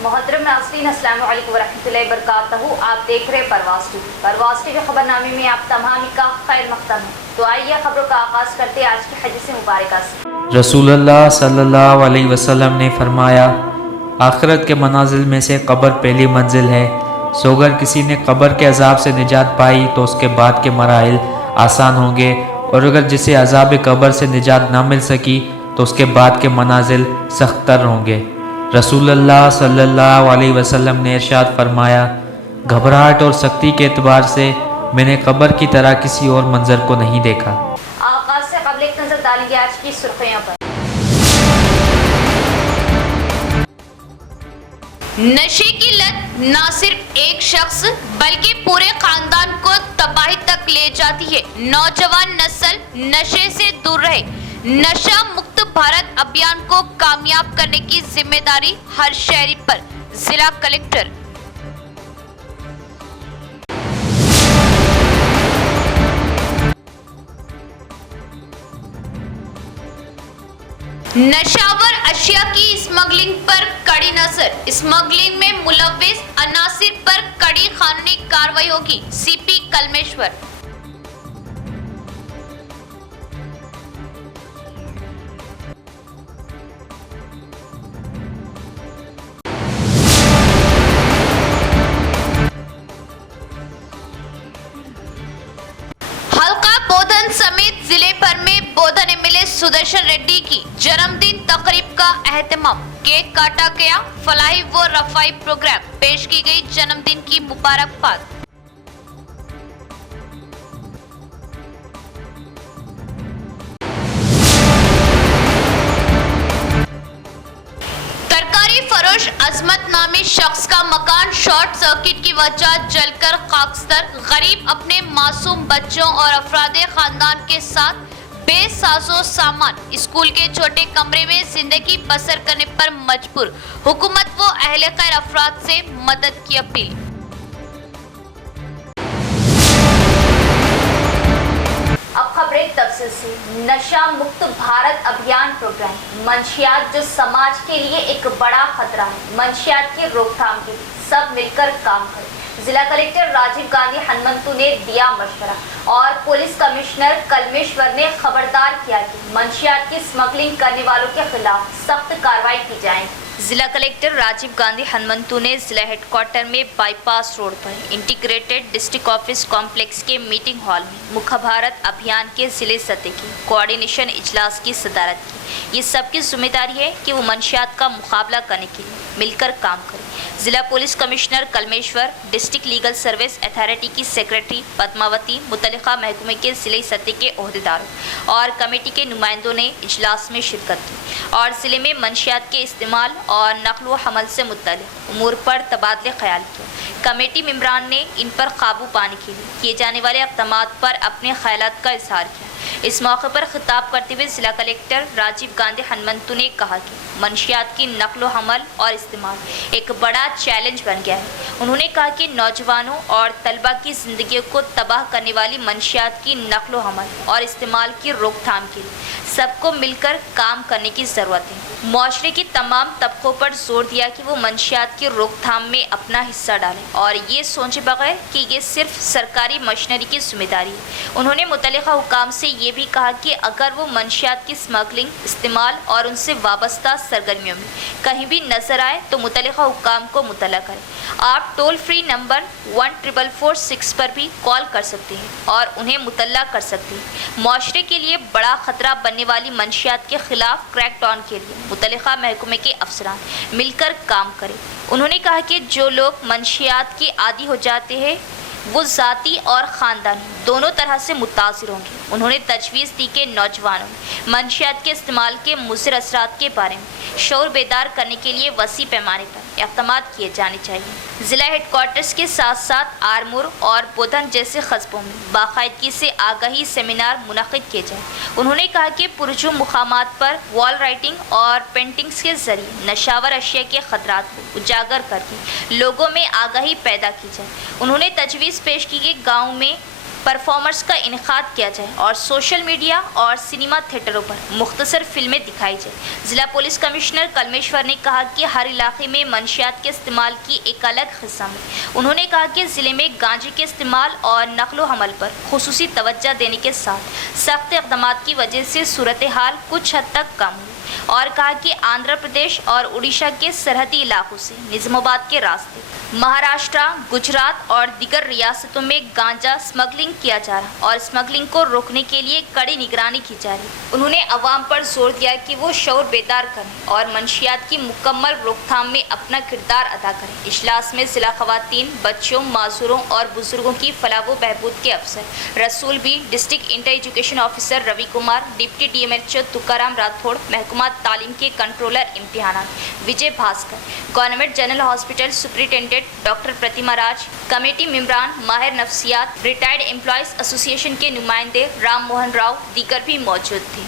محترم ناظرین السلام علیکم ورحمۃ اللہ وبرکاتہ. آپ دیکھ رہے پرواز ٹی وی. پرواز ٹی وی خبر نامے میں آپ تمام کا خیر مقدم ہے. تو آئیے خبروں کا آغاز کرتے ہیں آج کی حدیث مبارکہ سے. رسول اللہ صلی اللہ علیہ وسلم نے فرمایا، آخرت کے منازل میں سے قبر پہلی منزل ہے. سو اگر کسی نے قبر کے عذاب سے نجات پائی تو اس کے بعد کے مراحل آسان ہوں گے، اور اگر جسے عذاب قبر سے نجات نہ مل سکی تو اس کے بعد کے منازل سخت تر ہوں گے. رسول اللہ صلی اللہ علیہ وسلم نے ارشاد فرمایا، گھبراہٹ اور سختی کے اعتبار سے میں نے قبر کی طرح کسی اور منظر کو نہیں دیکھا. آغاز سے قبل ایک نظر ڈالیں گے آج کی سرخیوں پر. نشے کی لت نہ صرف ایک شخص بلکہ پورے خاندان کو تباہی تک لے جاتی ہے. نوجوان نسل نشے سے دور رہے. نشہ مکت بھارت ابھیان کو کامیاب کرنے کی ذمہ داری ہر شہری پر. ضلع کلکٹر. نشاور اشیاء کی اسمگلنگ پر کڑی نظر. اسمگلنگ میں ملوث عناصر پر کڑی قانونی کارروائی ہوگی. سی پی کلمیشور. حلقہ بودھن سمیت ضلع بھر میں Bodhan M L A Sudarshan Reddy کی جنم دن تقریب کا اہتمام. کیک کاٹا گیا. فلاحی و رفاہی پروگرام پیش کی گئی. جنم دن کی مبارکباد. ترکاری فروش عظمت نامی شخص کا مکان شارٹ سرکٹ کی وجہ جل کر خاکستر. غریب اپنے معصوم بچوں اور افراد خاندان کے ساتھ بے ساز و سامان اسکول کے چھوٹے کمرے میں زندگی بسر کرنے پر مجبور. حکومت و اہل خیر افراد سے مدد کی اپیل. اب خبریں تفصیل سے. نشہ مکت بھارت ابھیان پروگرام. منشیات جو سماج کے لیے ایک بڑا خطرہ ہے، منشیات کی روک تھام کے لیے سب مل کر کام کریں. ضلع کلکٹر راجیو گاندھی ہنمنتو نے دیا مشورہ اور پولیس کمشنر کلمیشور نے خبردار کیا کہ منشیات کی اسمگلنگ کرنے والوں کے خلاف سخت کارروائی کی جائے. ضلع کلکٹر راجیو گاندھی ہنمنتو نے ضلع ہیڈ کوارٹر میں by pass road per integrated district office complex کے میٹنگ ہال میں مکھ بھارت ابھیان کے ضلع سطح کی کوآرڈینیشن اجلاس کی صدارت کی. یہ سب کی ذمہ داری ہے کہ وہ منشیات کا مقابلہ کرنے کے لیے مل کر کام کریں. ضلع police commissioner Kalmeshwar, district legal service authority کی سیکرٹری پدماوتی، متعلقہ محکمے کے ضلعی سطح کے عہدیداروں اور کمیٹی کے نمائندوں نے اجلاس میں شرکت کی اور ضلع میں منشیات کے استعمال اور نقل و حمل سے متعلق امور پر تبادلہ خیال کیا. کمیٹی ممبران نے ان پر قابو پانے کے لیے کیے جانے والے اقدامات پر اپنے خیالات کا اظہار کیا. اس موقع پر خطاب کرتے ہوئے ضلع کلکٹر راجیو گاندھی ہنمنتو نے کہا کہ منشیات کی نقل و حمل اور استعمال ایک بڑا چیلنج بن گیا ہے. انہوں نے کہا کہ نوجوانوں اور طلباء کی زندگیوں کو تباہ کرنے والی منشیات کی نقل و حمل اور استعمال کی روک تھام کے لیے سب کو مل کر کام کرنے کی ضرورت ہے. معاشرے کے تمام طبقوں پر زور دیا کہ وہ منشیات کی روک تھام میں اپنا حصہ ڈالیں اور یہ سوچے بغیر کہ یہ صرف سرکاری مشینری کی ذمہ داری ہے. انہوں نے متعلقہ حکام سے یہ بھی کہا کہ اگر وہ منشیات کی اسمگلنگ، استعمال اور ان سے وابستہ سرگرمیوں میں کہیں بھی نظر آئے تو متعلقہ حکام کو مطلع کریں. آپ ٹول فری نمبر 14446 پر بھی کال کر سکتے ہیں اور انہیں مطلع کر سکتے ہیں. معاشرے کے لیے بڑا خطرہ بننے والی منشیات کے خلاف کریک ڈاؤن کے لیے متعلقہ محکمے کے افسران مل کر کام کریں. انہوں نے کہا کہ جو لوگ منشیات کے عادی ہو جاتے ہیں وہ ذاتی اور خاندانی دونوں طرح سے متاثر ہوں گے. انہوں نے تجویز دی کہ نوجوانوں میں منشیات کے استعمال کے مضر اثرات کے بارے میں شعور بیدار کرنے کے لیے وسیع پیمانے پر اقدامات کیے جانے چاہیے. ضلع ہیڈ کوارٹرز کے ساتھ ساتھ آرمور اور بودھن جیسے قصبوں میں باقاعدگی سے آگاہی سیمینار منعقد کیے جائیں. انہوں نے کہا کہ پرجو مقامات پر وال رائٹنگ اور پینٹنگز کے ذریعے نشاور اشیاء کے خطرات کو اجاگر کر کے لوگوں میں آگاہی پیدا کی جائے. انہوں نے تجویز پیش کی کہ گاؤں میں परफॉर्मर्स का इनेकाद किया जाए और सोशल मीडिया और सिनेमा थिएटरों पर मुख्तसर फिल्में दिखाई जाए। जिला पुलिस कमिश्नर कलमेश्वर ने कहा कि हर इलाके में मंशियात के इस्तेमाल की एक अलग किस्म है। उन्होंने कहा कि ज़िले में गांजे के इस्तेमाल और नकलो हमल पर खुसूसी तवज्जो देने के साथ सख्त इक़दामात की वजह से सूरत हाल कुछ हद तक कम हुई और कहा कि आंध्र प्रदेश और उड़ीसा के सरहदी इलाकों से निज़ामाबाद के रास्ते महाराष्ट्र, गुजरात और दीगर रियासतों में गांजा स्मगलिंग किया जा रहा और स्मगलिंग को रोकने के लिए कड़ी निगरानी की जा रही। उन्होंने अवाम पर जोर दिया कि वो शऊर बेदार करें और मंशियात की मुकम्मल रोकथाम में अपना किरदार अदा करें। इजलास में जिला खवातीन, बच्चों, माजूरों और बुजुर्गों की फलाह व बहबूद के अफसर Rasool Bi, district inter education officer Ravi Kumar, deputy DMHO Tukaram Rathod, महकमा तालीम के कंट्रोलर इम्तिहानात Vijay Bhaskar, government general hospital superintendent doctor Pratima Raj, committee मेंबरान, माहिर नफ्सियात, रिटायर्ड एम्प्लॉयज एसोसिएशन के नुमाइंदे राम मोहन राव दीगर भी मौजूद थे।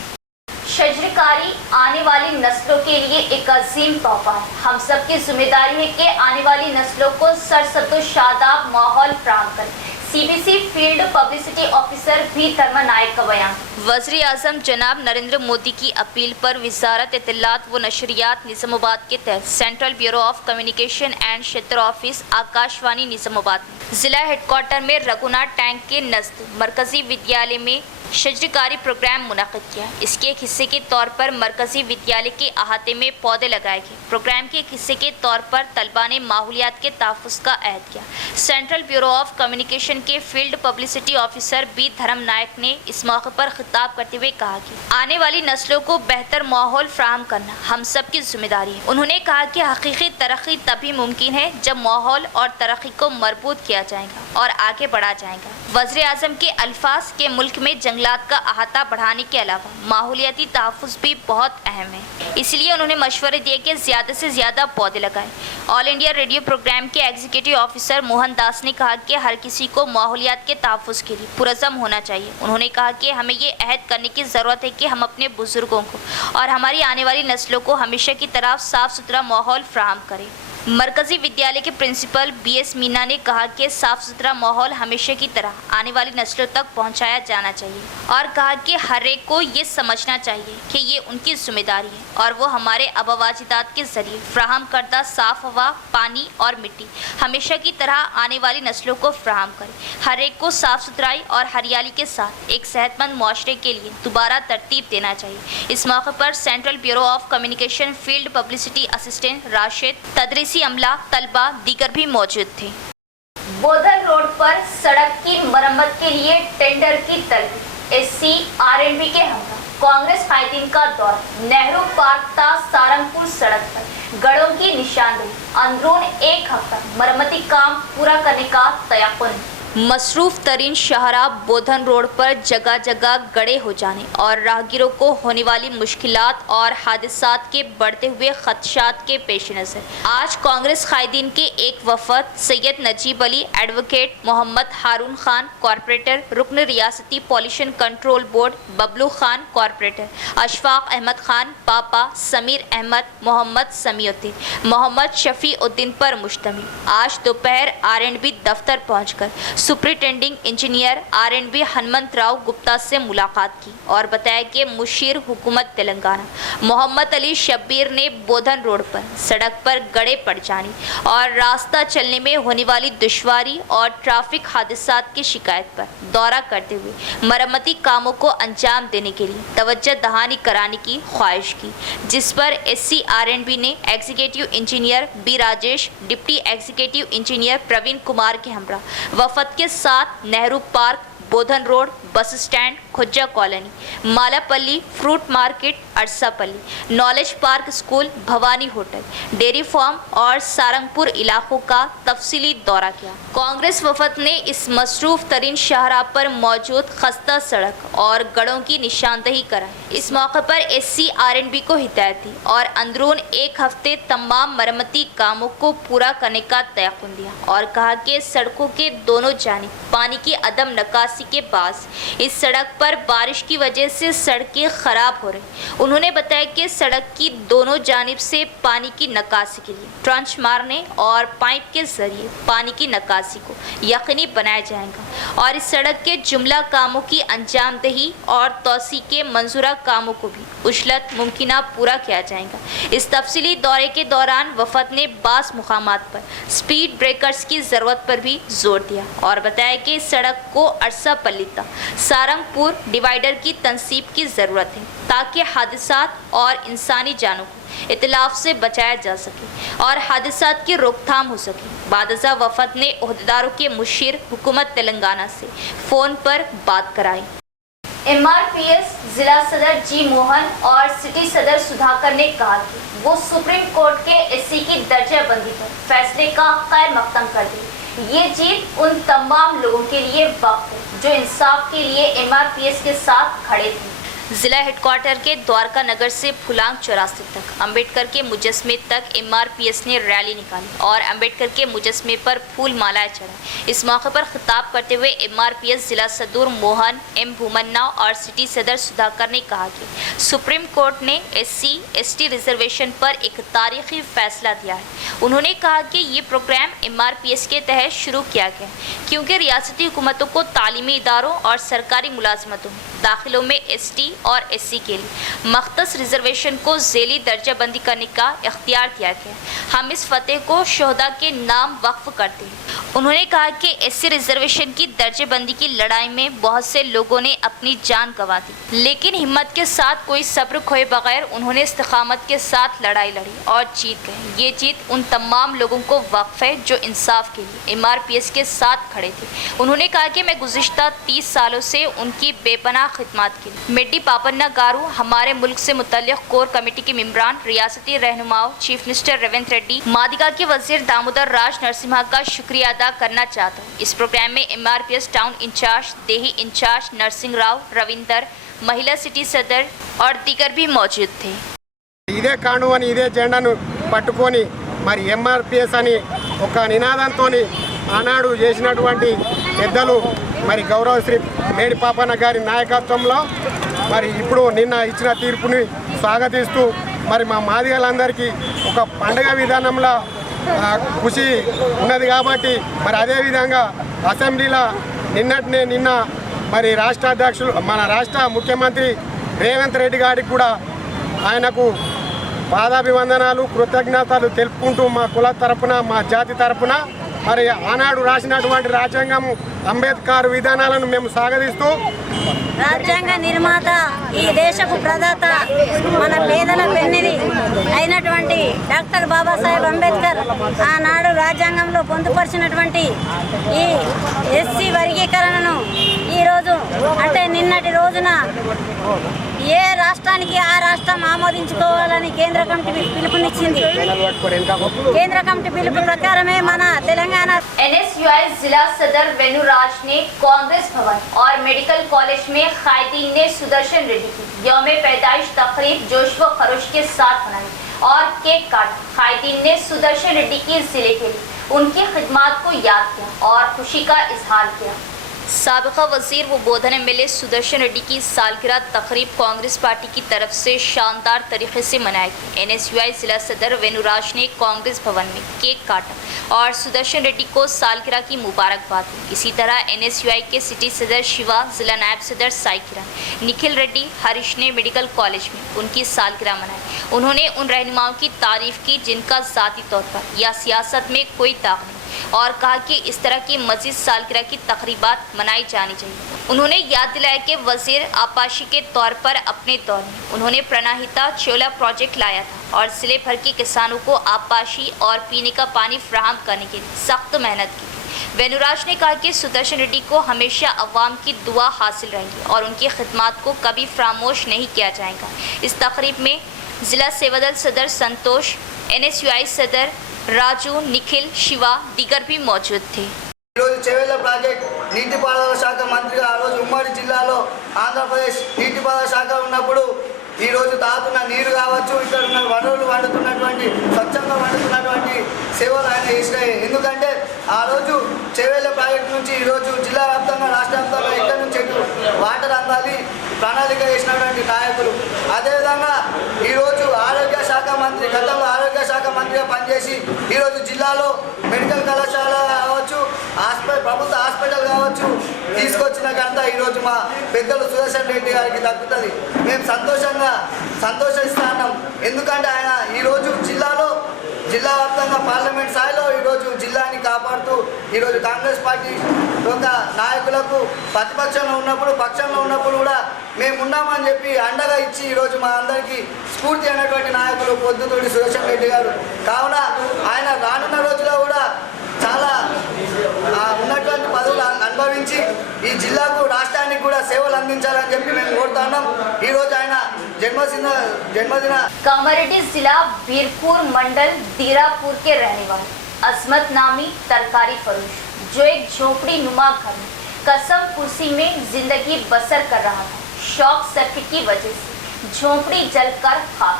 शजरकारी आने वाली नस्लों के लिए एक अजीम तोहफा है। हम सब की जिम्मेदारी है कि आने वाली नस्लों को सरसब्द शादाब माहौल फराहम करें। CBC फील्ड पब्लिसिटी ऑफिसर भी धर्मा नायक का बयान। वज़ीर आज़म जनाब नरेंद्र मोदी की अपील पर वज़ारत इत्तलात व नशरियात निज़ामाबाद के तहत central bureau of communication and क्षेत्र ऑफिस आकाशवाणी निज़ामाबाद ने ज़िला हेडक्वार्टर में रघुनाथ टैंक के नज़दीक मरकज़ी विद्यालय में शजरकारी प्रोग्राम मुनक़िद किया। इसके एक हिस्से के तौर पर मरकज़ी विद्यालय के अहाते में पौधे लगाए गए। प्रोग्राम के एक हिस्से के तौर पर तलबा ने माहौलियात के तहफ़्फ़ुज़ का अहद किया। सेंट्रल ब्यूरो ऑफ कम्युनिकेशन के फील्ड पब्लिसिटी ऑफिसर बी धर्म नायक ने इस मौके पर खिताब करते हुए कहा कि आने वाली नस्लों को बेहतर माहौल फराहम करना हम सब की जिम्मेदारी है। उन्होंने कहा कि हकीकी तरक्की तभी मुमकिन है जब माहौल और तरक्की को मरबूत किया जाएगा और आगे बढ़ा जाएगा। वज़ीर आज़म के अल्फाज के मुल्क में जंगलात का अहाता बढ़ाने के अलावा माहौलियाती तहफ़्फ़ुज़ भी बहुत अहम है। इसलिए उन्होंने मशवरे दिए कि ज़्यादा से ज़्यादा पौधे लगाएं। ऑल इंडिया रेडियो प्रोग्राम के एग्जीक्यूटिव ऑफिसर मोहन दास ने कहा कि हर किसी को माहौलियात के तहफ़्फ़ुज़ के लिए पुरज़म होना चाहिए। उन्होंने कहा कि हमें ये अहद करने की ज़रूरत है कि हम अपने बुज़ुर्गों को और हमारी आने वाली नस्लों को हमेशा की तरह साफ़ सुथरा माहौल फराहम करें। मरकज़ी विद्यालय के प्रिंसिपल BS मीना ने कहा कि साफ़ सुथरा माहौल हमेशा की तरह आने वाली नस्लों तक पहुंचाया जाना चाहिए और कहा कि हर एक को ये समझना चाहिए कि ये उनकी जिम्मेदारी है और वो हमारे आबावाजिदात के ज़रिए फ्राहम करदा साफ़ हवा, पानी और मिट्टी हमेशा की तरह आने वाली नस्लों को फ्राहम करें। हर एक को साफ़ सुथराई और हरियाली के साथ एक सेहतमंद मुआशरे के लिए दोबारा तरतीब देना चाहिए। इस मौके पर central bureau of communication field publicity assistant Rashid, तदरीसी अमला, तलबा दीगर भी मौजूद थे। बोधन रोड पर सड़क की मरम्मत के लिए टेंडर की तलब। SC RNB के हमरा कांग्रेस कायदीन का दौरा। नेहरू पार्क ता सारंगपुर सड़क पर गड़ों की निशानदेही। अंदरून एक हफ्ता मरम्मती काम पूरा करने का तयक्कुन। मसरूफ़ तरीन शाहरा बोधन रोड पर जगह जगह गड़े हो जाने और राहगीरों को होने वाली मुश्किलात और हादसात के बढ़ते हुए खदशात के पेश नज़र आज कांग्रेस कायदीन के एक वफद सैयद नजीब अली, एडवोकेट मोहम्मद हारून खान कॉरपोरेटर, रुकन रियासती pollution control board Bablu Khan corporator, Ashfaq Ahmed Khan पापा, समीर अहमद, मोहम्मद समीउद्दीन, मोहम्मद शफीउद्दीन पर मुश्तमिल आज दोपहर RNB दफ्तर पहुँचकर superintending engineer RNB Hanumant Rao Gupta से मुलाकात की और बताया कि मुशीर हुकूमत तेलंगाना मोहम्मद अली शब्बीर ने बोधन रोड पर सड़क पर गड़े पड़ जाने और रास्ता चलने में होने वाली दुश्वारी और ट्रैफिक हादसात की शिकायत पर दौरा करते हुए मरम्मती कामों को अंजाम देने के लिए तवज्जो दहानी कराने की ख्वाहिश की, जिस पर SC RNB ने executive engineer B Rajesh, deputy executive engineer Praveen Kumar के हमरा वफद के साथ Nehru park, Bodhan road, bus stand, Khujja colony, Malapalli, fruit market, Arsapalli, knowledge park school, Bhavani hotel, dairy farm और सारंगपुर इलाकों का तफसीली दौरा किया। कांग्रेस वफद ने इस मसरूफ़ तरीन शाहराह पर मौजूद खस्ता सड़क और गड़ों की निशानदेही कराई। इस मौके पर SC RNB को हिदायत दी और अंदरून एक हफ्ते तमाम मरम्मती कामों को पूरा करने का तयक्कुन दिया और कहा कि सड़कों के दोनों जानिब पानी की अदम नकासी के बाद इस सड़क पर बारिश की वजह से सड़कें खराब हो रही। उन्होंने बताया कि सड़क की दोनों जानिब से पानी की निकासी के लिए ट्रंच मारने और पाइप के जरिए पानी की निकासी को यकीनी बनाया जाएगा और इस सड़क के जुमला कामों की अंजामदही और तोसी के मंजूरा कामों को भी उजलत मुमकिना पूरा किया जाएगा। इस तफसीली दौरे के दौरान वफद ने बास मुकामात पर स्पीड ब्रेकर्स की ज़रूरत पर भी जोर दिया और बताया कि इस सड़क को अरसा पल्लिता सारंगपुर डिवाइडर की तनसीब की ज़रूरत है ताकि हादसात और इंसानी जानों को इतलाफ से बचाया जा सके और हादसात की रोकथाम हो सके। बादशाह वफद ने ओहदेदारों के मुशीर हुकूमत तेलंगाना से फ़ोन पर बात कराई। MRPS जिला सदर जी मोहन और सिटी सदर सुधाकर ने कहा कि वो सुप्रीम कोर्ट के SC की दर्जाबंदी पर फैसले का खैर मकदम कर दी। ये जीत उन तमाम लोगों के लिए वक्त है जो इंसाफ के लिए MRPS के साथ खड़े थे। जिला हेडक्वार्टर के द्वारका नगर से फुलांग चौरास्ते तक अंबेडकर के मुजस्मे तक MRPS ने रैली निकाली और अंबेडकर के मुजस्मे पर फूल मालाएं चढ़ाई। इस मौके पर खिताब करते हुए MRPS जिला सदर मोहन M भूमन्ना और सिटी सदर सुधाकर ने कहा कि सुप्रीम कोर्ट ने SC ST रिजर्वेशन पर एक तारीखी फैसला दिया है। उन्होंने कहा कि ये प्रोग्राम MRPS के तहत शुरू किया गया क्योंकि रियासती हुकूमतों को तालीमी इदारों और सरकारी मुलाजमतों में दाखिलों में ST और SC के लिए मख्तस रिजर्वेशन को ज़ेली दर्जाबंदी करने का इख्तियार दिया गया। हम इस फतेह को शोहदा के नाम वक्फ करते हैं। उन्होंने कहा कि SC रिजर्वेशन की दर्जाबंदी की लड़ाई में बहुत से लोगों ने अपनी जान गंवा दी, लेकिन हिम्मत के साथ कोई सब्र खोए बगैर उन्होंने इस्तिकामत के साथ लड़ाई लड़ी और जीत गए। ये जीत उन तमाम लोगों को वक्फ है जो इंसाफ के लिए MRPS के साथ खड़े थे। उन्होंने कहा कि मैं गुज़िश्ता 30 सालों से उनकी बेपनाह खिदमत के लिए मिड्डी पापन्ना गारू, हमारे मुल्क से मुतल्लिक़ कोर कमेटी के मेंबरान, रियासती रहनुमाओं, चीफ मिनिस्टर रेवंत रेड्डी, मादिगा के वजीर दामोदर राज नरसिम्हा का शुक्रिया अदा करना चाहता हूँ। इस प्रोग्राम में MRPS टाउन इंचार्ज, देही इंचार्ज नरसिंह राव, रविंदर, महिला सिटी सदर और दीगर भी मौजूद थे। ఇదే కాండువని ఇదే జెండాను పట్టుకొని మరి MRPS అని ఒక నినాదంతోని ఆనాడు చేసినటువంటి పెద్దలు మరి గౌరవశ్రీ మేడి పాపన్న గారి నాయకత్వంలో మరి ఇప్పుడు నిన్న ఇచ్చిన తీర్పుని స్వాగతిస్తూ మరి మా మాదిగలందరికీ ఒక పండగ విధానంలో ఖుషి ఉన్నది కాబట్టి మరి అదేవిధంగా అసెంబ్లీలో నిన్న మరి రాష్ట్ర అధ్యక్షులు మన రాష్ట్ర ముఖ్యమంత్రి రేవంత్ రెడ్డి గారికి కూడా ఆయనకు పాదాభివందనాలు కృతజ్ఞతలు తెలుపుకుంటూ మా కుల తరపున మా జాతి తరపున మరి ఆనాడు రాసినటువంటి రాజ్యాంగం అంబేద్కర్ విధానాలను మేము స్వాగతిస్తూ రాజ్యాంగ నిర్మాత ఈ దేశపు ప్రదాత మన పేదల పెన్నిది అయినటువంటి డాక్టర్ బాబాసాహెబ్ అంబేద్కర్ ఆనాడు రాజ్యాంగంలో పొందుపరిచినటువంటి ఈ SC వర్గీకరణను ఈరోజు అంటే నిన్నటి రోజున ఏ రాష్ట్రానికి ఆ రాష్ట్రం ఆమోదించుకోవాలని కేంద్ర కమిటీ పిలుపునిచ్చింది। కేంద్ర కమిటీ పిలుపు ప్రకారమే మన తెలంగాణ NSUI जिला सदर वेनुराज ने कांग्रेस भवन और मेडिकल कॉलेज में कायदीन ने सुदर्शन रेड्डी की यौम पैदाइश तकरीब जोश व खरोश के साथ मनाई और केक काटा। कायदीन ने सुदर्शन रेड्डी की जिले के लिए उनकी खिदमत को याद किया और खुशी का इजहार किया। साबिका वजीर व बोधन MLA सुदर्शन रेड्डी की सालगिरह तकरीब कांग्रेस पार्टी की तरफ से शानदार तरीके से मनाई गई। NSUI जिला सदर वेनुराज ने कांग्रेस भवन में केक काटा और सुदर्शन रेड्डी को सालगिरह की मुबारकबाद दी। इसी तरह NSUI के सिटी सदर शिवा, जिला नायब सदर साई किरण, निखिल रेड्डी, हरीश ने मेडिकल कॉलेज में उनकी सालगिरह मनाई। उन्होंने उन रहनुमाओं की तारीफ की जिनका ज़ाती तौर पर या सियासत में कोई दाग नहीं और कहा कि इस तरह की मज़ीद सालगिरह की तकरीबात मनाई जानी चाहिए। उन्होंने याद दिलाया कि वज़ीर आपाशी के तौर पर अपने दौर में उन्होंने प्रणाहिता चोला प्रोजेक्ट लाया था और ज़िले भर के किसानों को आपाशी और पीने का पानी फराहम करने के लिए सख्त मेहनत की। वेनुराज ने कहा कि सुदर्शन रेड्डी को हमेशा अवाम की दुआ हासिल रहेगी और उनकी खिदमत को कभी फरामोश नहीं किया जाएगा। इस तकरीब में ज़िला सेवादल सदर संतोष, NSUI सदर రాజు, నిఖిల్, శివ, దిగర్ भी मौजूद थे। ఈరోజు చెవేల ప్రాజెక్ట్ నీటిపారుదల శాఖ మంత్రిగా ఆ రోజు ఉమ్మడి జిల్లాలో ఆంధ్రప్రదేశ్ నీటిపారుదల శాఖ ఉన్నప్పుడు ఈరోజు తాగుతున్న నీరు కావచ్చు, ఇక్కడ ఉన్న వనరులు వండుతున్నటువంటి స్వచ్ఛంగా వండుతున్నటువంటి సేవలు ఆయన చేసినాయి। ఎందుకంటే ఆ రోజు చెవేల ప్రాజెక్టు నుంచి ఈరోజు జిల్లా వ్యాప్తంగా రాష్ట్ర వ్యాప్తంగా ఎక్కడి నుంచి వాటర్ పొందాలి ప్రణాళిక చేసినటువంటి నాయకులు. అదేవిధంగా ఈరోజు ఆరోగ్య శాఖ మంత్రి, గతంలో ఆరోగ్య శాఖ మంత్రిగా పనిచేసి ఈరోజు జిల్లాలో మెడికల్ కళాశాల కావచ్చు, ప్రభుత్వ హాస్పిటల్ కావచ్చు తీసుకొచ్చిన ఘనత ఈరోజు మా పెద్దలు సుదర్శన్ రెడ్డి గారికి దక్కుతుంది. మేము సంతోషిస్తున్నాం. ఎందుకంటే ఆయన ఈరోజు జిల్లా వ్యాప్తంగా పార్లమెంట్ స్థాయిలో ఈరోజు జిల్లాని కాపాడుతూ ఈరోజు కాంగ్రెస్ పార్టీ యొక్క నాయకులకు ప్రతిపక్షంలో ఉన్నప్పుడు, పక్షంలో ఉన్నప్పుడు కూడా మేము ఉన్నామని చెప్పి అండగా ఇచ్చి ఈరోజు మా అందరికీ స్ఫూర్తి అయినటువంటి నాయకులు పొద్దుతూడి సుదర్శన్ రెడ్డి గారు. కావున ఆయన రానున్న రోజుల్లో కూడా చాలా ఉన్నటువంటి పదవులు అనుభవించి ఈ జిల్లాకు, రాష్ట్రానికి కూడా సేవలు అందించాలని చెప్పి మేము కోరుతున్నాం. ఈరోజు ఆయన जन्मदिन कामारेड्डी जिला बीरपुर मंडल दीरापुर के रहने वाले अजमत नामी तरकारी फरोश जो एक झोपड़ी नुमा घर में कसम कुर्सी में जिंदगी बसर कर रहा था, शॉक सर्किट की वजह से झोपड़ी जलकर खाक।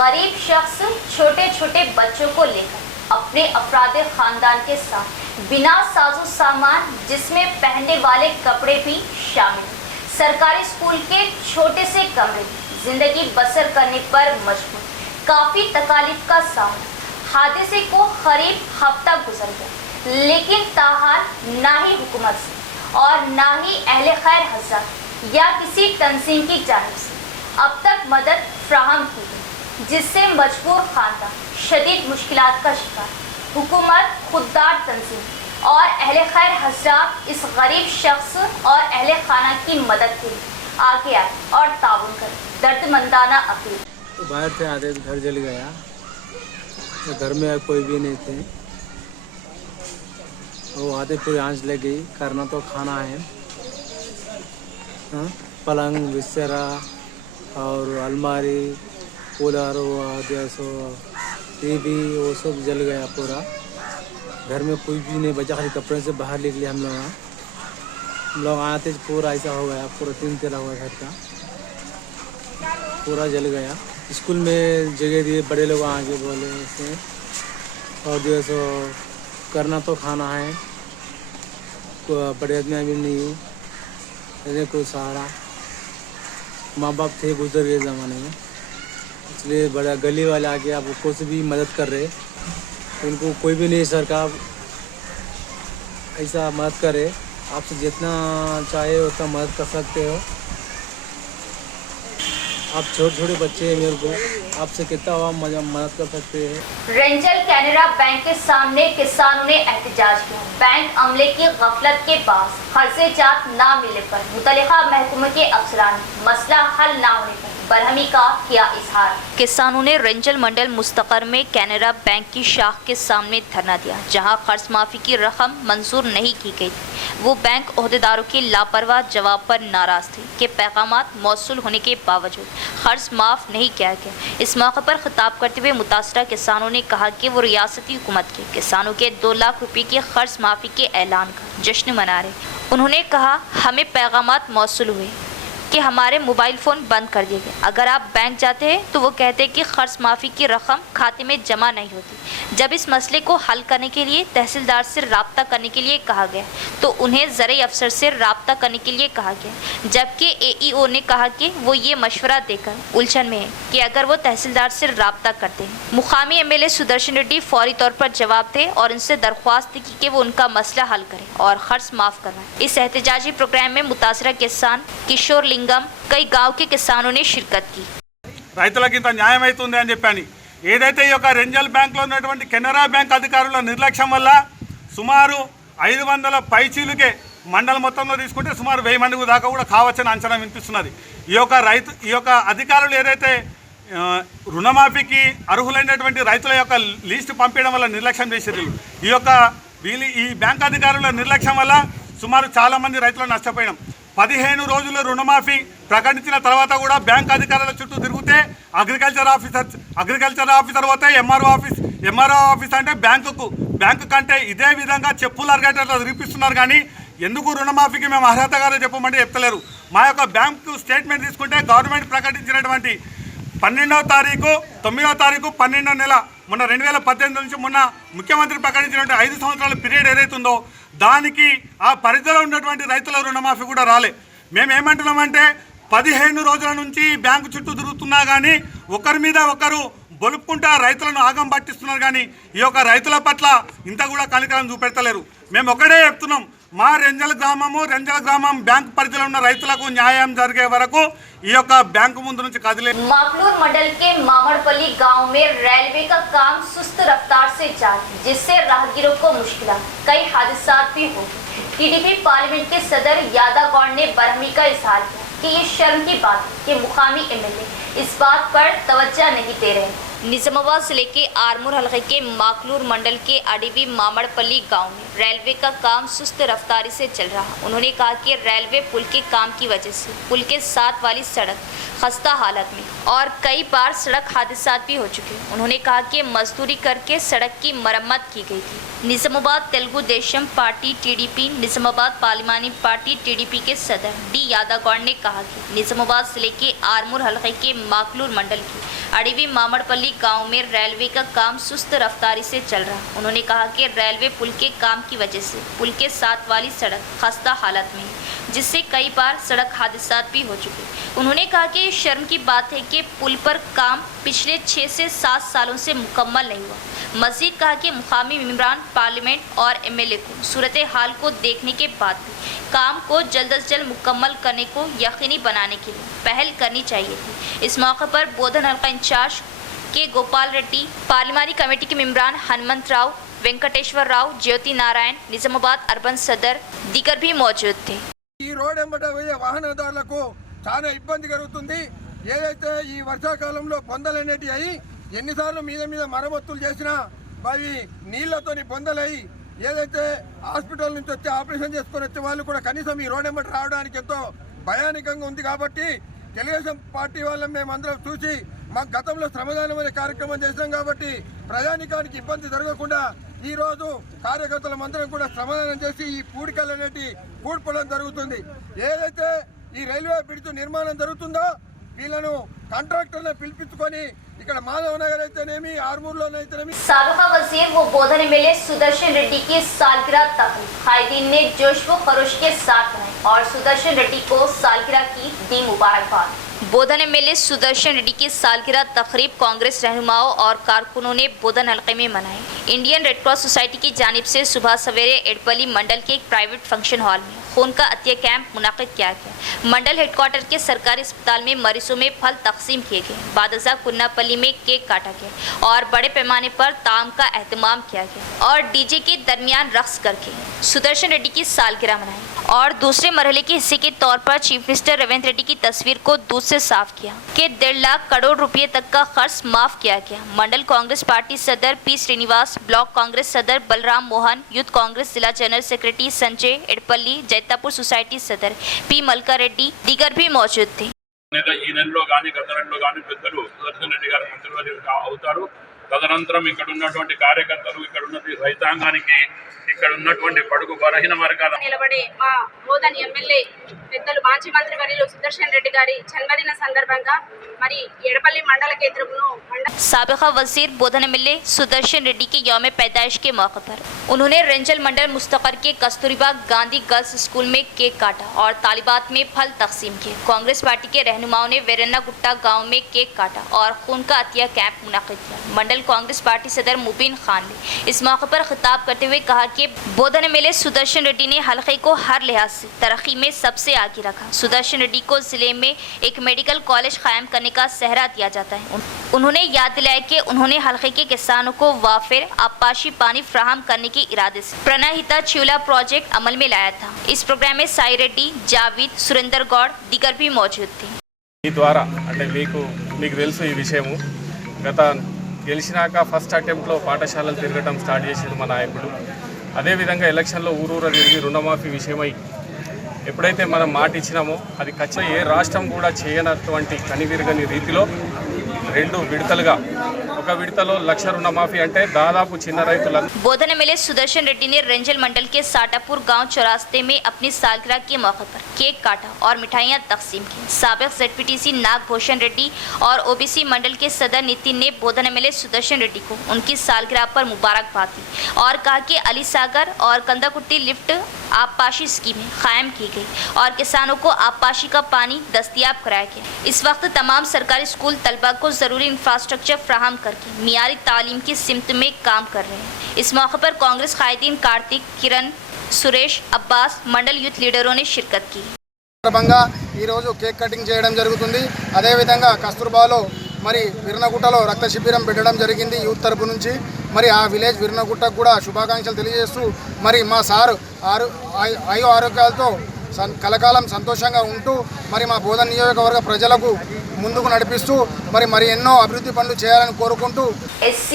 गरीब शख्स छोटे छोटे बच्चों को लेकर अपने अफरादे खानदान के साथ बिना साजो सामान जिसमें पहनने वाले कपड़े भी शामिल सरकारी स्कूल के छोटे से कमरे जिंदगी बसर करने पर मजबूर। काफ़ी तकालीफ का सामना। हादसे को करीब हफ्ता गुजर गया, लेकिन ताहाल ना ही हुकूमत से और ना ही अहले खैर हज़ार या किसी तंजीम की जानिब से अब तक मदद फ्राहम की गई, जिससे मजबूर खानदान शदीद मुश्किलात का शिकार। हुकूमत, खुददार तंजीम और अहले खैर हज़ार इस गरीब शख्स और अहले खाना की मदद के लिए आगे आए और ताउन करें। दर्दमंदाना अपील। तो बाहर से आते घर जल गया, तो घर में कोई भी नहीं थे, वो आते पूरी आंच लग गई। करना तो खाना है, पलंग बिस्तरा और अलमारी कूलर जैसो टीवी वो सब जल गया पूरा। घर में कोई भी नहीं बचा, खाली कपड़े से बाहर निकले हम लोग आते पूरा ऐसा हो गया, पूरा 3 तेरा हुआ घर का पूरा जल गया। स्कूल में जगह दिए बड़े लोग आगे बोले ऐसे, और जो सो करना तो खाना है, बड़े आदमी भी नहीं है, कोई सहारा। माँ बाप थे गुजर गए ज़माने में, इसलिए बड़ा गली वाले आके आप कुछ भी मदद कर रहे, उनको कोई भी नहीं सरकार ऐसा मदद करे। आपसे जितना चाहे उतना मदद कर सकते हो। आप छोटे छोटे बच्चे हैं, मेरे को आपसे कितना हुआ मदद कर सकते हैं। रेंजल कैनरा बैंक के सामने किसानों ने एहतजाज किया। बैंक अमले की गफलत के बाद खर्चे जात ना मिलने पर मुतल्लिका महकमे के अफसरान ने मसला हल ना होने पर बरहमी का किया इजहार। किसानों ने रेंजल मंडल मुस्तकर में कैनरा बैंक की शाख के सामने धरना दिया, जहां कर्ज माफी की रकम मंजूर नहीं की गई थी। वो बैंक ओहदेदारों के लापरवाह जवाब पर नाराज थे कि पैगामात मौसूल होने के बावजूद कर्ज माफ़ नहीं किया गया। इस मौके पर खिताब करते हुए मुतासरा किसानों ने कहा कि वो रियासती हुकूमत के किसानों के 2 लाख रुपये की कर्ज माफ़ी के ऐलान का जश्न मना रहे। उन्होंने कहा, हमें पैगामात मौसूल हुए कि हमारे मोबाइल फ़ोन बंद कर दिए गए। अगर आप बैंक जाते हैं तो वो कहते हैं कि कर्ज माफ़ी की रकम खाते में जमा नहीं होती। जब इस मसले को हल करने के लिए तहसीलदार से रब्ता करने के लिए कहा गया तो उन्हें ज़राई अफसर से रब्ता करने के लिए कहा गया, जबकि AEO ने कहा कि वो ये मशवरा देकर उलझन में है कि अगर वो तहसीलदार से रब्ता करते हैं। मुकामी MLA सुदर्शन रेड्डी फौरी तौर पर जवाब थे और उनसे दरख्वास्त की कि वो उनका मसला हल करें और कर्ज माफ़ करवाएं। इस एहतजाजी प्रोग्राम में मुतासरा किसान किशोर लिंगम कई गांव के किसानों ने शिरकत की। రైతులకు ఇంత న్యాయం అవుతుంది అని చెప్పని ఏదైతే ఈ యొక్క రెంజల్ బ్యాంక్లో ఉన్నటువంటి కెనరా బ్యాంక్ అధికారుల నిర్లక్ష్యం వల్ల సుమారు 500 పైచీలకే మండలం మొత్తంలో తీసుకుంటే సుమారు 1000 మందికి దాకా కూడా కావచ్చని అంచనా వినిపిస్తున్నది. ఈ యొక్క అధికారులు ఏదైతే రుణమాఫీకి అర్హులైనటువంటి రైతుల యొక్క లిస్టు పంపించడం వల్ల నిర్లక్ష్యం చేశారు. ఈ బ్యాంక్ అధికారుల నిర్లక్ష్యం వల్ల సుమారు చాలామంది రైతులు నష్టపోయినాం. 15 రోజుల రుణమాఫీ ప్రకటించిన తర్వాత కూడా బ్యాంక్ అధికారుల చుట్టూ తిరిగితే అగ్రికల్చర్ ఆఫీసర్ పోతే ఎంఆర్ఓ ఆఫీస్ అంటే బ్యాంకు కంటే ఇదే విధంగా చెప్పులు అరగేటట్లు తిరిపిస్తున్నారు. కానీ ఎందుకు రుణమాఫీకి మేము అర్హత గారో చెప్పమంటే చెప్తలేరు. మా యొక్క బ్యాంకు స్టేట్మెంట్ తీసుకుంటే గవర్నమెంట్ ప్రకటించినటువంటి 12వ తారీఖు 9వ తారీఖు 12వ నెల మొన్న 2018 నుంచి మొన్న ముఖ్యమంత్రి ప్రకటించినటువంటి 5 సంవత్సరాల పీరియడ్ ఏదైతుందో దానికి ఆ పరిధిలో ఉన్నటువంటి రైతుల రుణమాఫీ కూడా రాలే. మేమేమంటున్నామంటే 15 రోజుల నుంచి బ్యాంకు చుట్టూ తిరుగుతున్నా కానీ ఒకరి మీద ఒకరు బొలుపుకుంటా రైతులను ఆగం పట్టిస్తున్నారు కానీ ఈ యొక్క రైతుల పట్ల ఇంత కూడా కనికరం చూపెడతలేరు. మేము ఒకటే చెప్తున్నాం, మా రెంజల్ గ్రామం బ్యాంకు పరిధిలో ఉన్న రైతులకు న్యాయం జరిగే వరకు ఈ యొక్క బ్యాంకు ముందు నుంచి కదిలే. माकलूर मंडल के मामड़पल्ली गांव में रेलवे का काम सुस्त रफ्तार से जारी, जिससे राहगीरों को मुश्किल, कई हादसा भी हो गए। टीडीपी पार्लियामेंट के सदर यादव गौड़ ने बरहमी का इजहार किया कि ये शर्म की बात है कि मुकामी एमएलए इस बात पर तवज्जो नहीं दे रहे। निजामाबाद जिले के आरमूर हलके के माकलूर मंडल के अडीवी मामड़पल्ली गांव में रेलवे का काम सुस्त रफ्तारी से चल रहा। उन्होंने कहा कि रेलवे पुल के काम की वजह से पुल के साथ वाली सड़क खस्ता हालत में और कई बार सड़क हादसा भी हो चुके। उन्होंने कहा कि मजदूरी करके सड़क की मरम्मत की गई थी। निजामाबाद तेलुगु देशम पार्टी टीडीपी निजामाबाद पार्लिमानी पार्टी टीडीपी के सदर डी यादव गौड़ ने कहा कि निजामाबाद जिले के आरमूर हलके के माकलूर मंडल की अडीवी मामड़पल्ली गांव में रेलवे का काम सुस्त रफ्तारी से चल रहा। उन्होंने कहा कि रेलवे पुल के काम की वजह से पुल के साथ वाली सड़क खस्ता हालत में है, जिससे कई बार सड़क हादसा भी हो चुके। उन्होंने कहा कि शर्म की बात है कि पुल पर काम पिछले 6 से 7 सालों से मुकम्मल नहीं हुआ। मजीद कहा कि मुकामी मेंबरान पार्लियामेंट और एमएलए को सूरत हाल को देखने के बाद भी काम को जल्द से जल्द मुकम्मल करने को यकीनी बनाने के लिए पहल करनी चाहिए थी। इस मौके पर बोधन हल्का इंचार्ज के गोपाल रेड्डी, पार्लिमानी कमेटी के मेंबरान हनुमंत राव, वेंकटेश्वर राव, ज्योति नारायण, निजामाबाद अर्बन सदर दीगर भी मौजूद थे। ఈ రోడ్ ఎంబట పోయే వాహనదారులకు చాలా ఇబ్బంది కలుగుతుంది. ఏదైతే ఈ వర్షాకాలంలో బొందలనేటి అయ్యి ఎన్నిసార్లు మీద మరమ్మతులు చేసినా అవి నీళ్లతోని బొందలయ్యి ఏదైతే హాస్పిటల్ నుంచి వచ్చి ఆపరేషన్ చేసుకొని వచ్చే వాళ్ళు కూడా కనీసం ఈ రోడ్ ఎంబట రావడానికి ఎంతో భయానకంగా ఉంది. కాబట్టి తెలుగుదేశం పార్టీ వాళ్ళని మేమందరం చూసి మాకు గతంలో శ్రమదానం అనే కార్యక్రమం చేసాం కాబట్టి ప్రజానికానికి ఇబ్బంది జరగకుండా ఈరోజు కార్యకర్తల మందరం కూడా శ్రమదానం చేసి ఈ పూడికలు అనేటి పూడ్పడం జరుగుతుంది. ఏదైతే ఈ రైల్వే బ్రిడ్జ్ నిర్మాణం జరుగుతుందో వీళ్ళను కాంట్రాక్టర్లను పిలిపించుకొని ఇక్కడ మాధవ్ నగర్ అయితేనేమి ఆర్మూర్లోనైతేనేమి साबका वजीर व बोधन एमएलए सुदर्शन रेड्डी की सालगिरह तकरीब कायदीन ने जोश व खरोश के साथ मनाई और सुदर्शन रेड्डी को सालगिरह की दी मुबारकबाद। बोधन एमएलए सुदर्शन रेड्डी की सालगिरह तकरीब कांग्रेस रहनुमाओं और कारकुनों ने बोधन हल्के में मनाई। इंडियन रेड क्रॉस सोसाइटी की जानिब से सुबह सवेरे एडपल्ली मंडल के एक प्राइवेट फंक्शन हॉल में खून का अतिया कैंप मुनाकिद किया गया। मंडल हेडक्वार्टर के सरकारी अस्पताल में मरीजों में फल तकसीम किए गए। बादजा कुन्नापल्ली में केक काटा गया और बड़े पैमाने पर ताम का एहतमाम किया गया और डीजे के दरमियान रक्स करके सुदर्शन रेड्डी की सालगिरह मनाई। और दूसरे मरहले के हिस्से के तौर पर चीफ मिनिस्टर रेवंत रेड्डी की तस्वीर को दूध से साफ किया कि 1.5 लाख करोड़ रुपए तक का खर्च माफ किया गया। मंडल कांग्रेस पार्टी सदर पी श्रीनिवास, ब्लॉक कांग्रेस सदर बलराम मोहन, यूथ कांग्रेस जिला general secretary Sanjay Edpalli, Jaitapur society सदर पी मलका रेड्डी दीगर भी मौजूद थे। ఈ నెలలో కానీ గత నెలలో కానీ పెద్దలు సుదర్శన్ రెడ్డి గారు మంత్రివర్యులు అవుతారు. తదనంతరం ఇక్కడ ఉన్నటువంటి కార్యకర్తలు, ఇక్కడ ఉన్న రైతాంగానికి, ఇక్కడ ఉన్నటువంటి బడుగు బలహీన వర్గాల నిలబడే మా బోధన్ ఎమ్మెల్యే పెద్దలు మాజీ మంత్రివర్యులు సుదర్శన్ రెడ్డి గారి జన్మదిన సందర్భంగా మరి ఎడపల్లి మండల కేంద్రంలో साबिका वजीर बोधन एमएलए सुदर्शन रेड्डी के यौम पैदाइश के मौके पर उन्होंने रेंजल मंडल मुस्तकर के कस्तूरबा गांधी गर्ल्स स्कूल में केक काटा और तालिबात में फल तकसीम किए। कांग्रेस पार्टी के रहनुमाओं ने वेरन्ना गुट्टा गांव में केक काटा और खून का अतिया कैंप मुनाकिद किया। मंडल कांग्रेस पार्टी सदर मुबीन खान ने इस मौके पर खिताब करते हुए कहा कि बोधन एमएलए सुदर्शन रेड्डी ने हल्के को हर लिहाज से तरक्की में सबसे आगे रखा। सुदर्शन रेड्डी को जिले में एक मेडिकल कॉलेज कायम करने का सहरा दिया जाता है। उन्होंने याद दिलाया कि उन्होंने हल्के के किसानों को वाफिर आपाशी पानी फ्राहम करने के इरादे से प्रणहिता चिवला प्रोजेक्ट अमल में लाया था। इस प्रोग्राम में साई रेड्डी, जावेद, सुरेंद्र गौड़ दीगर भी मौजूद थे। ఈ ద్వారా అంటే మీకు తెలుసు ఈ విషయము గత గెలిచినాక ఫస్ట్ అటెంప్ట్లో పాఠశాలలు తిరగటం స్టార్ట్ చేసింది మా నాయకుడు. అదేవిధంగా ఎలక్షన్లో ఊరూర తిరిగి రుణమాఫీ విషయమై ఎప్పుడైతే మనం మాట ఇచ్చినామో అది ఖచ్చితంగా ఏ రాష్ట్రం కూడా చేయనటువంటి కనివిరగని రీతిలో 2 విడతలుగా ఒక విడతలో 1,00,000 రుణమాఫీ అంటే దాదాపు చిన్న రైతులందరూ. बोधन एमएलए सुदर्शन रेड्डी ने रेंजल मंडल के साटापुर गांव चौरास्ते में अपनी सालगिरह के मौके पर केक काटा और मिठाइयां तकसीम की। साबिक ZPTC नागभूषण रेड्डी और OBC मंडल के सदर नितिन ने बोधन एमएलए सुदर्शन रेड्डी को उनकी सालगिरह पर मुबारकबाद दी और कहा कि अली सागर और कंदाकुट्टी लिफ्ट आबपाशी स्कीमें कायम की गई और किसानों को आबपाशी का पानी दस्तयाब कराया गया। इस वक्त तमाम सरकारी स्कूल तलबा को ज़रूरी इंफ्रास्ट्रक्चर फ्राहम करके मियारी तालीम की सिमत में काम कर रहे हैं। इस मौके पर कांग्रेस कायदीन कार्तिक, किरण, సురేష్, అబ్బాస్, మండల్ యూత్ లీడరోనే షిర్కత్ కి. సందర్భంగా ఈరోజు కేక్ కటింగ్ చేయడం జరుగుతుంది. అదేవిధంగా కస్తూర్బాలో మరి విర్నగుట్టలో రక్త శిబిరం పెట్టడం జరిగింది యూత్ తరపు నుంచి. మరి ఆ విలేజ్ విర్నగుట్టకు కూడా శుభాకాంక్షలు తెలియజేస్తూ మరి మా సార్ ఆయు ఆరోగ్యాలతో కలకాలం సంతోషంగా ఉంటూ మరి మా బోధన నియోజకవర్గ ప్రజలకు ముందుకు నడిపిస్తూ మరి ఎన్నో అభివృద్ధి పనులు చేయాలని కోరుకుంటూ SC,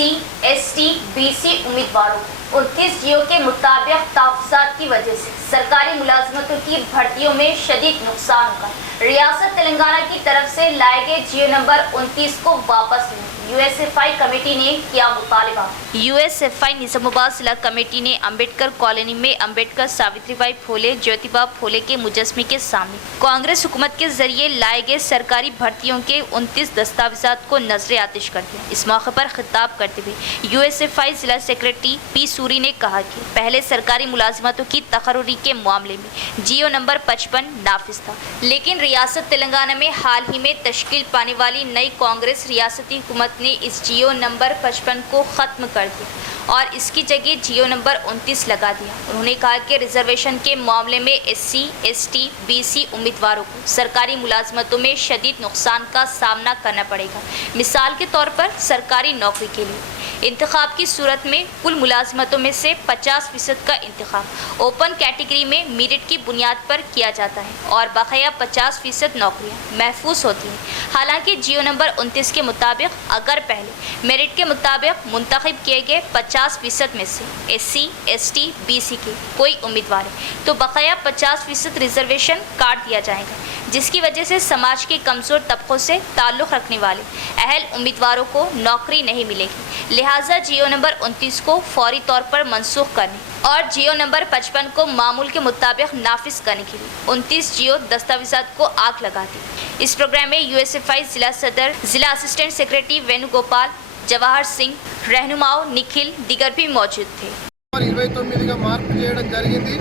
ST, BC उम्मीदवारों 29 जियो के मुताबिक तहफ़्फ़ुज़ात की वजह से सरकारी मुलाजमतों की भर्तियों में शदीद नुकसान होगा। रियासत तेलंगाना की तरफ से लाए गए जियो नंबर 29 को वापस लेने USFI कमेटी ने किया मुतालबा। USFI निजामुबाद जिला कमेटी ने अम्बेडकर कॉलोनी में अम्बेडकर, सावित्रीबाई फुले, ज्योतिबा फुले के मुजस्मे के सामने कांग्रेस हुकूमत के जरिए लाए गए सरकारी भर्तियों के 29 दस्तावेजात को नजर आतिश कर दिया। इस मौके पर खिताब करते हुए USFI जिला सेक्रेटरी P सूरी ने कहा कि पहले सरकारी मुलाजमतों की तकर्री के मामले में जियो नंबर 55 नाफिज था, लेकिन रियासत तेलंगाना में हाल ही में तश्कील पाने वाली नई कांग्रेस रियासती हुकूमत ने इस जियो नंबर 55 को ख़त्म कर दिया और इसकी जगह जियो नंबर 29 लगा दिया। उन्होंने कहा कि रिजर्वेशन के मामले में SC, ST, BC उम्मीदवारों को सरकारी मुलाजमतों में शदीद नुकसान का सामना करना पड़ेगा। मिसाल के तौर पर सरकारी नौकरी के लिए इंतखाब की सूरत में कुल मुलाजमतों में से 50% का इंतखाब ओपन कैटेगरी में मेरिट की बुनियाद पर किया जाता है और बकाया 50% नौकरियां महफूज होती हैं। हालांकि जियो नंबर 29 के मुताबिक अगर पहले मेरिट के मुताबिक मुंतखब किए गए 50% में से SC, ST, BC के कोई उम्मीदवार है तो बकाया 50% रिजर्वेशन काट दिया जाएगा, जिसकी वजह से समाज के कमज़ोर तबकों से ताल्लुक़ रखने वाले अहल उम्मीदवारों को नौकरी नहीं मिलेगी। लिहाजा जियो नंबर 29 को फौरी तौर पर मनसूख करने और जियो नंबर 55 को मामूल के मुताबिक नाफिज करने के लिए 29 जियो दस्तावेजात को आग लगा दी। इस प्रोग्राम में USFI जिला सदर, जिला असिस्टेंट सेक्रेटरी वेणुगोपाल, जवाहर सिंह, रहनुमाओं निखिल दिगर भी मौजूद थे। 29గా మార్పు చేయడం జరిగింది.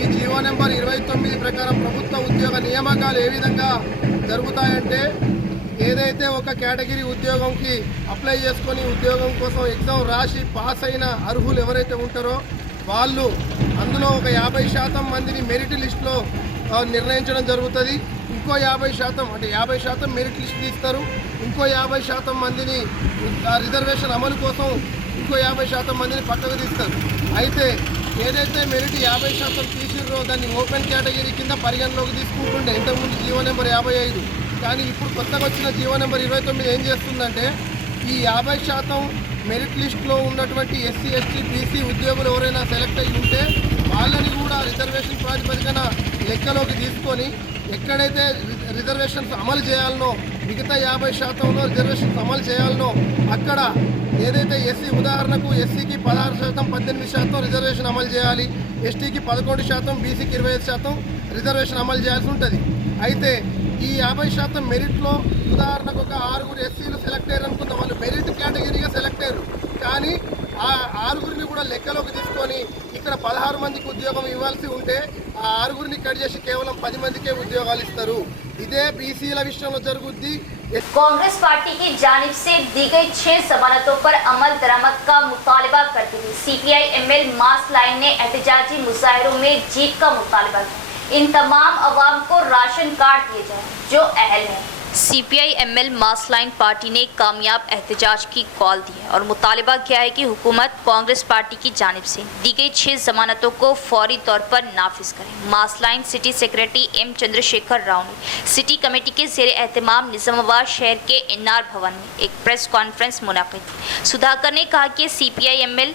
ఈ జీవో నెంబర్ 29 ప్రకారం ప్రభుత్వ ఉద్యోగ నియామకాలు ఏ విధంగా జరుగుతాయంటే ఏదైతే ఒక కేటగిరీ ఉద్యోగంకి అప్లై చేసుకొని ఉద్యోగం కోసం ఎగ్జామ్ రాసి పాస్ అయిన అర్హులు ఎవరైతే ఉంటారో వాళ్ళు అందులో ఒక 50% మందిని మెరిట్ లిస్టులో నిర్ణయించడం జరుగుతుంది. ఇంకో 50% అంటే 50% మెరిట్ లిస్ట్ తీస్తారు. ఇంకో 50% మందిని రిజర్వేషన్ అమలు కోసం ఇంకో 50% మందిని పక్కకు తీస్తారు. అయితే ఏదైతే మెరిట్ 50% తీసిర్రో దాన్ని ఓపెన్ కేటగిరీ కింద పరిగణలోకి తీసుకుంటుండే ఇంతకుముందు జీవో నెంబర్ 55. కానీ ఇప్పుడు కొత్తగా వచ్చిన జీవో నెంబర్ 29 ఏం చేస్తుందంటే ఈ 50% మెరిట్ లిస్టులో ఉన్నటువంటి SC, ST, BC ఉద్యోగులు ఎవరైనా సెలెక్ట్ అయ్యి ఉంటే వాళ్ళని కూడా రిజర్వేషన్ ప్రాతిపదికన లెక్కలోకి తీసుకొని ఎక్కడైతే రిజర్వేషన్స్ అమలు చేయాలనో మిగతా 50%లో రిజర్వేషన్స్ అమలు చేయాలనో అక్కడ ఏదైతే SC ఉదాహరణకు SCకి 16%, 18% రిజర్వేషన్ అమలు చేయాలి, STకి 11%, BCకి 25% రిజర్వేషన్ అమలు చేయాల్సి ఉంటుంది. అయితే ఈ 50% మెరిట్లో ఉదాహరణకు ఒక 6 SCలు సెలెక్ట్ అయ్యారు అనుకుందాం, వాళ్ళు మెరిట్ కేటగిరీగా సెలెక్ట్ అయ్యారు. కానీ ఆ 6 కూడా లెక్కలోకి తీసుకొని ఇక్కడ 16 మందికి ఉద్యోగం ఇవ్వాల్సి ఉంటే ఆ 6 కట్ చేసి కేవలం 10 మందికే ఉద్యోగాలు ఇస్తారు. ఇదే బీసీల విషయంలో జరుగుద్ది. कांग्रेस पार्टी की जानिब से दी गई 6 जमानतों पर अमल दरामद का मुतालबा करते हुए CPI ML मास लाइन ने एहतजाजी मुजाहिरों में जीत का मुतालबा किया। इन तमाम अवाम को राशन कार्ड दिए जाए जो अहल है। CPI ML mass line party ने कामयाब एहतजाज की कॉल दी है और मुतालबा किया है कि हुकूमत कांग्रेस पार्टी की जानिब से दी गई 6 जमानतों को फौरी तौर पर नाफिज करें। Mass line city secretary M Chandrashekar Rao ने सिटी कमेटी के ज़ेर एहतमाम निजामाबाद शहर के इन्नार भवन में एक प्रेस कॉन्फ्रेंस मुनाकिद की। सुधाकर ने कहा कि CPI ML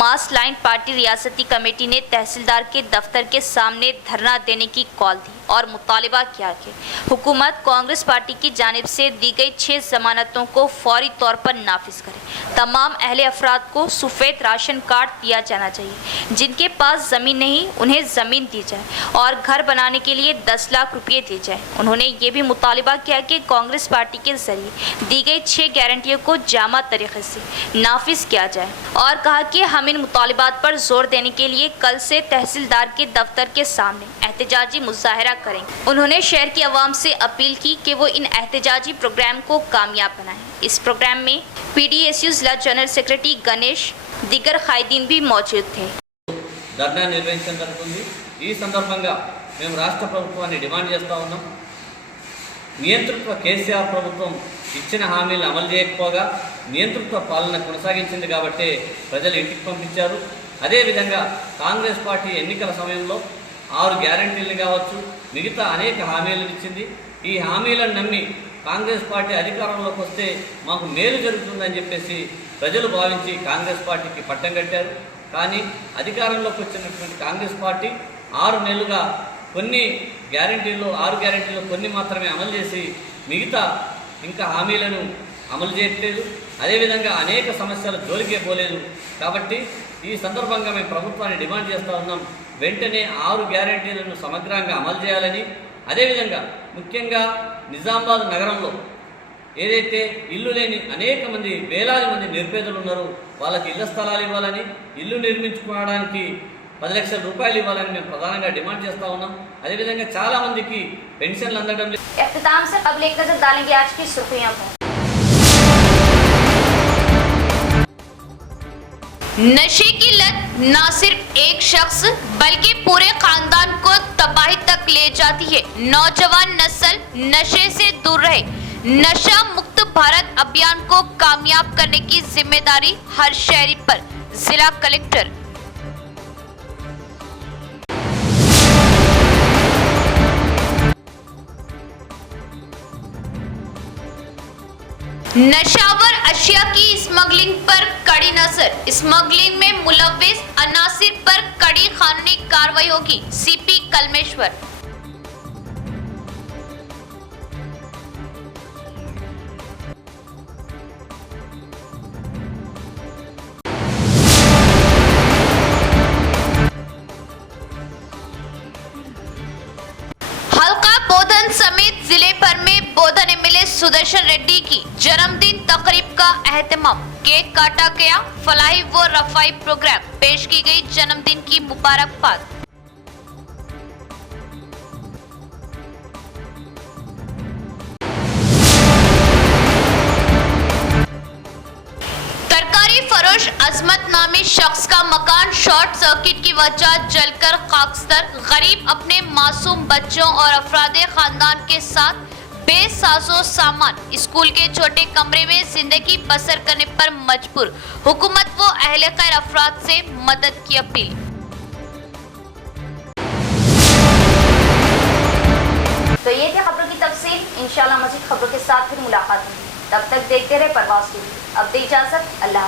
mass line party रियासती कमेटी ने तहसीलदार के दफ्तर के सामने धरना देने की कॉल दी और मुतालिबा किया कि हुकूमत कांग्रेस पार्टी की जानिब से दी गई 6 जमानतों को फौरी तौर पर नाफिज करे। तमाम अहले अफराद को सफ़ेद राशन कार्ड दिया जाना चाहिए। जिनके पास ज़मीन नहीं उन्हें ज़मीन दी जाए और घर बनाने के लिए 10 लाख रुपये दिए जाए। उन्होंने ये भी मुतालिबा किया कि कांग्रेस पार्टी के जरिए दी गई 6 गारंटियों को जामा तरीके से नाफिज किया जाए और कहा कि हम इन मुतालिबात पर जोर देने के लिए कल से तहसीलदार के दफ्तर के सामने एहतजाजी मुजाहरा करेंगे। उन्होंने शहर की आवाम से अपील की कि वो इन एहतजाजी प्रोग्राम को कामयाब बनाएं। इस प्रोग्राम में PDSU जिला जनरल सेक्रेटरी गणेश दिगर ఖైదీన్ भी मौजूद थे। ధర్నా నిర్వహించడం జరుగుతుంది। ఈ సందర్భంగా మేము రాష్ట్ర ప్రభుత్వాన్ని డిమాండ్ చేస్తూ ఉన్నాం। నియంతృత్వ కేసీఆర్ ప్రభుత్వం ఇచ్చిన హామీలను అమలు చేయకపోగా నియంతృత్వ పాలన కొనసాగించింది కాబట్టి ప్రజలు ఇంటికి పంపించారు। అదేవిధంగా కాంగ్రెస్ పార్టీ ఎన్నికల సమయంలో 6 గ్యారంటీలు కావచ్చు మిగతా అనేక హామీలను ఇచ్చింది। ఈ హామీలను నమ్మి కాంగ్రెస్ పార్టీ అధికారంలోకి వస్తే మాకు మేలు జరుగుతుందని చెప్పేసి ప్రజలు భావించి కాంగ్రెస్ పార్టీకి పట్టం కట్టారు। కానీ అధికారంలోకి వచ్చినటువంటి కాంగ్రెస్ పార్టీ 6 నెలలుగా కొన్ని గ్యారంటీల్లో 6 గ్యారంటీల్లో కొన్ని మాత్రమే అమలు చేసి మిగతా ఇంకా హామీలను అమలు చేయట్లేదు। అదేవిధంగా అనేక సమస్యల జోలికే పోలేదు। కాబట్టి ఈ సందర్భంగా మేము ప్రభుత్వాన్ని డిమాండ్ చేస్తూ ఉన్నాం, వెంటనే 6 గ్యారంటీలను సమగ్రంగా అమలు చేయాలని। అదేవిధంగా ముఖ్యంగా నిజామాబాద్ నగరంలో ఏదైతే ఇల్లు లేని అనేక మంది వేలాది మంది నిరుపేదలు ఉన్నారో వాళ్ళకి ఇళ్ల స్థలాలు ఇవ్వాలని, ఇల్లు నిర్మించుకోవడానికి 10 లక్షల రూపాయలు ఇవ్వాలని మేము ప్రధానంగా డిమాండ్ చేస్తూ ఉన్నాం। అదేవిధంగా చాలా మందికి పెన్షన్లు అందడం లేదు। इख्तिताम से अब एक नजर डालेंगे आज की सुर्खियों पर। नशे की लत न सिर्फ एक शख्स बल्कि पूरे खानदान को तबाही तक ले जाती है। नौजवान नस्ल नशे से दूर रहे। नशा मुक्त भारत अभियान को कामयाब करने की जिम्मेदारी हर शहरी पर। जिला कलेक्टर। नशावर अशिया की स्मगलिंग पर कड़ी नजर। स्मगलिंग में मुलव्विस अनासिर पर कड़ी कानूनी कार्रवाई होगी। CP कलमेश्वर। हल्का बोधन समेत जिले भर में बोधन MLA सुदर्शन रेड्डी की जन्मदिन तकरीब का एहतमाम। केक काटा गया, फलाही व रफाई प्रोग्राम पेश की गई। जन्मदिन की मुबारकबाद। तरकारी फरोश अजमत नामी शख्स का मकान शॉर्ट सर्किट की वजह जलकर खाकस्तर। गरीब अपने मासूम बच्चों और अफरादे खानदान के साथ बेसाजो सामान स्कूल के छोटे कमरे में जिंदगी बसर करने पर मजबूर। हुकूमत व अहले खैर अफराद से मदद की अपील। तो ये थी खबरों की तफसील। इंशाल्लाह मज़ीद खबरों के साथ फिर मुलाकात होगी। तब तक देखते रहे परवाज़ टीवी। अब दे इजाज़त। अल्लाह।